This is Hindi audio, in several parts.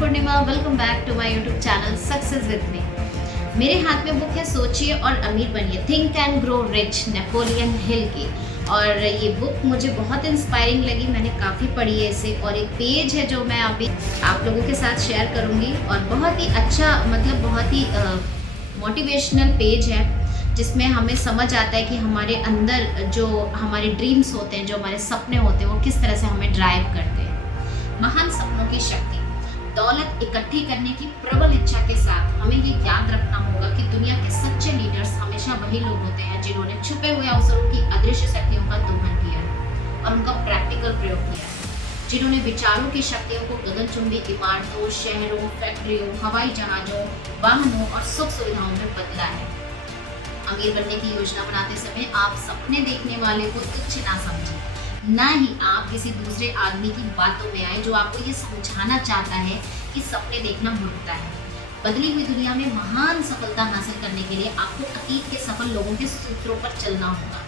Purnima, welcome back to my YouTube channel success with me. मेरे हाथ में बुक है सोचिए और अमीर बनिए, think and grow rich, Napoleon Hill की। और ये बुक मुझे बहुत इंस्पायरिंग लगी, मैंने काफ़ी पढ़ी है इसे। और एक पेज है जो मैं अभी आप लोगों के साथ शेयर करूँगी, और बहुत ही अच्छा, मतलब बहुत ही मोटिवेशनल पेज है, जिसमें हमें समझ आता है कि हमारे अंदर जो हमारे ड्रीम्स होते हैं, जो हमारे सपने होते हैं, वो किस तरह से हमें ड्राइव करते हैं। महान सपनों की शक्ति। दौलत इकट्ठी करने की प्रबल इच्छा के साथ हमें ये याद रखना होगा कि दुनिया के सच्चे लीडर्स हमेशा वही लोग होते हैं जिन्होंने छुपे हुए अवसरों की अदृश्य शक्तियों का दोहन किया है और उनका प्रैक्टिकल प्रयोग किया है, जिन्होंने विचारों की शक्तियों को गगनचुंबी इमारतों, शहरों, फैक्ट्रियों, हवाई जहाजों, वाहनों और सुख सुविधाओं में बदला है। अमीर बनने की योजना बनाते समय आप सपने देखने वाले को तुच्छ ना समझें, ना ही आप किसी दूसरे आदमी की बातों में आए जो आपको ये समझाना चाहता है कि सपने देखना मूर्खता है। बदली हुई दुनिया में महान सफलता हासिल करने के लिए आपको अतीत के सफल लोगों के सूत्रों पर चलना होगा,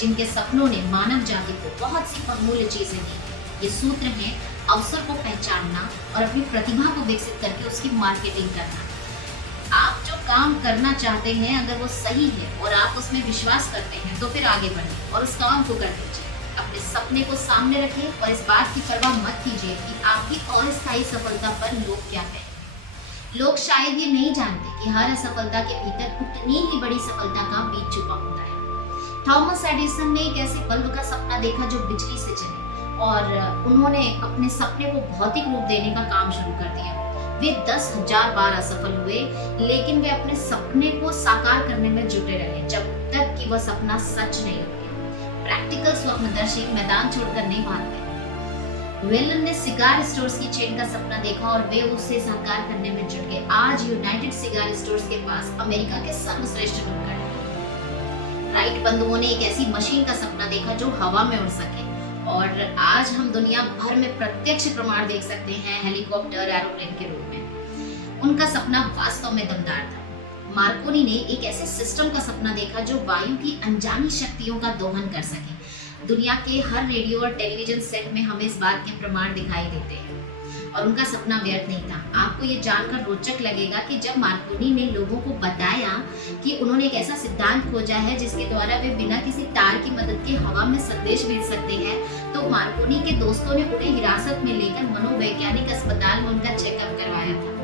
जिनके सपनों ने मानव जाति को बहुत सी बहुमूल्य चीजें दी। ये सूत्र हैं अवसर को पहचानना और अपनी प्रतिभा को विकसित करके उसकी मार्केटिंग करना। आप जो काम करना चाहते हैं, अगर वो सही है और आप उसमें विश्वास करते हैं, तो फिर आगे बढ़ें और उस काम को कर दीजिए। अपने सपने को सामने रखें और इस बात की परवाह मत कीजिए कि आपकी अस्थायी सफलता पर लोग क्या कहें। लोग शायद ये नहीं जानते कि हर असफलता के भीतर उतनी ही बड़ी सफलता का बीज छुपा होता है। थॉमस एडिसन ने एक ऐसे बल्ब का सपना देखा जो बिजली से चले, और उन्होंने अपने सपने को भौतिक रूप देने का काम शुरू कर दिया। वे 10,000 बार असफल हुए, लेकिन वे अपने सपने को साकार करने में जुटे रहे जब तक कि वह सपना सच नहीं हो गया। प्रैक्टिकल स्वप्नदर्शी मैदान छोड़कर नहीं भागते। वेलन ने सिगार स्टोर्स की चेन का सपना देखा और वे उसे साकार करने में जुट गए। आज यूनाइटेड सिगार स्टोर्स के पास अमेरिका के सर्वश्रेष्ठ उपकरण हैं। राइट बंधुओं ने एक ऐसी मशीन का सपना देखा जो हवा में उड़ सके, और आज हम दुनिया भर में प्रत्यक्ष प्रमाण देख सकते हैं हेलीकॉप्टर, एरोप्लेन के रूप में। उनका सपना वास्तव में दमदार था। मार्कोनी ने एक ऐसे सिस्टम का सपना देखा जो वायु की अनजानी शक्तियों का दोहन कर सके। दुनिया के हर रेडियो और टेलीविजन सेट में हमें इस बात के प्रमाण दिखाई देते हैं, और उनका सपना व्यर्थ नहीं था। आपको ये जानकर रोचक लगेगा कि जब मार्कोनी ने लोगों को बताया कि उन्होंने एक ऐसा सिद्धांत खोजा है जिसके द्वारा वे बिना किसी तार की मदद के हवा में संदेश भेज सकते हैं, तो मार्कोनी के दोस्तों ने उन्हें हिरासत में लेकर मनोवैज्ञानिक अस्पताल में उनका चेकअप करवाया था।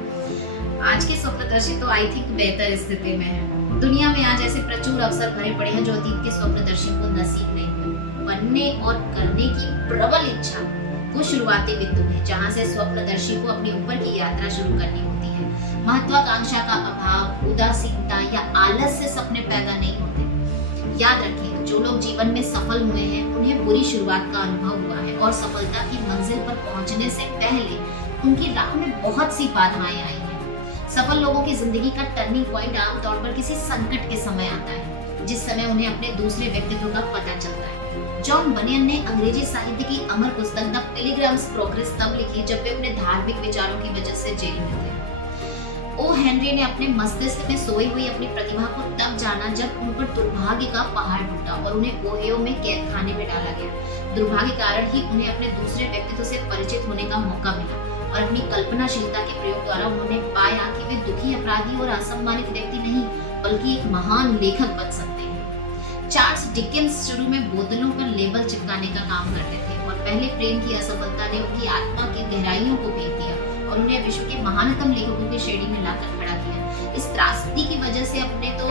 आज के स्वप्नदर्शी तो आई थिंक बेहतर स्थिति में है। दुनिया में आज ऐसे प्रचुर अवसर भरे पड़े हैं जो अतीत के स्वप्नदर्शी को नसीब नहीं हुए। बनने और करने की प्रबल इच्छा वो शुरुआती बिंदु है जहाँ से स्वप्नदर्शी को अपने ऊपर की यात्रा शुरू करनी होती है। महत्वाकांक्षा का अभाव, उदासीनता या आलस से सपने पैदा नहीं होते। याद रखें, जो लोग जीवन में सफल हुए हैं उन्हें बुरी शुरुआत का अनुभव हुआ है, और सफलता की मंजिल पर पहुंचने से पहले उनकी राह में बहुत सी बाधाएं आई हैं। सफल लोगों की जिंदगी का टर्निंग पॉइंट आमतौर पर किसी संकट के समय आता है, जिस समय उन्हें अपने दूसरे व्यक्तित्व का पता चलता है। जॉन बनियन ने अंग्रेजी साहित्य की अमर पुस्तक द पिलग्रिम्स प्रोग्रेस तब लिखी जब वे अपने धार्मिक विचारों की वजह से जेल में थे। ओ हेनरी ने अपने मस्तिष्क में सोई हुई अपनी प्रतिभा को तब जाना जब उन पर दुर्भाग्य का पहाड़ टूटा और उन्हें ओहियो में कैद खाने में डाला गया। दुर्भाग्य कारण ही उन्हें अपने दूसरे व्यक्तित्व से परिचित होने का मौका मिला, और अपनी कल्पनाशीलता के प्रयोग द्वारा उन्होंने पाया कि वे दुखी, अपराधी और असम्मानित व्यक्ति नहीं, बल्कि एक महान लेखक बन सकते हैं। चार्ल्स डिकेंस शुरू में बोतलों पर लेबल चिपकाने का काम करते थे, और पहले प्रेम की असफलता ने उनकी आत्मा की गहराइयों को भेद दिया और उन्हें विश्व के महानतम लेखकों की श्रेणी में लाकर खड़ा किया। इस त्रासदी की वजह से अपने तो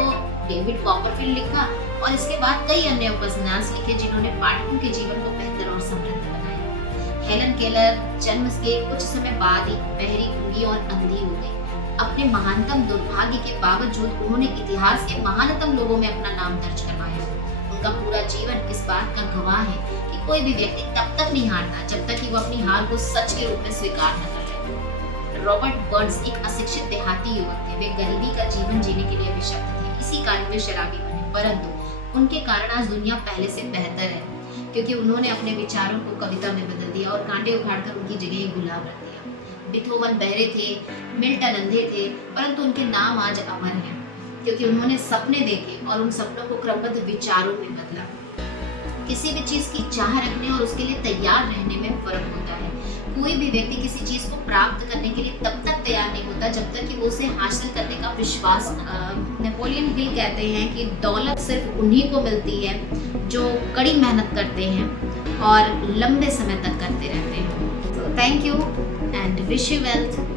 डेविड कॉपरफील्ड लिखा, और इसके बाद कई अन्य उपन्यास लिखे जिन्होंने पाठकों के जीवन को बेहतर और समृद्ध बनाया। हेलन केलर जन्म के कुछ समय बाद ही बहरी, गूंगी और अंधी हो गई। अपने महानतम दुर्भाग्य के बावजूद उन्होंने इतिहास के महानतम लोगों में अपना नाम दर्ज करवाया। उनका पूरा जीवन इस बात का गवाह है कि कोई भी व्यक्ति तब तक नहीं हारता जब तक कि वो अपनी हार को सच के रूप में स्वीकार न कर ले। रॉबर्ट बर्न्स एक अशिक्षित देहाती युवक थे। वे गरीबी का जीवन जीने के लिए अभिशप्त थे, इसी कारण वे शराबी बने, परंतु उनके कारण आज दुनिया पहले से बेहतर है, क्योंकि उन्होंने अपने विचारों को कविता में बदल दिया और कांटे उखाड़कर उनकी जगह गुलाब रख दिया। बिथोवन बहरे थे, मिल्टन अंधे थे, परंतु उनके नाम आज अमर हैं, क्योंकि उन्होंने सपने देखे और उन सपनों को क्रमबद्ध विचारों में बदला। किसी भी चीज की चाह रखने और उसके लिए तैयार रहने में फर्क होता है। कोई भी व्यक्ति किसी चीज़ को प्राप्त करने के लिए तब तक तैयार नहीं होता जब तक कि वो उसे हासिल करने का विश्वास नेपोलियन हिल कहते हैं कि दौलत सिर्फ उन्हीं को मिलती है जो कड़ी मेहनत करते हैं और लंबे समय तक करते रहते हैं। So thank you and wish you wealth.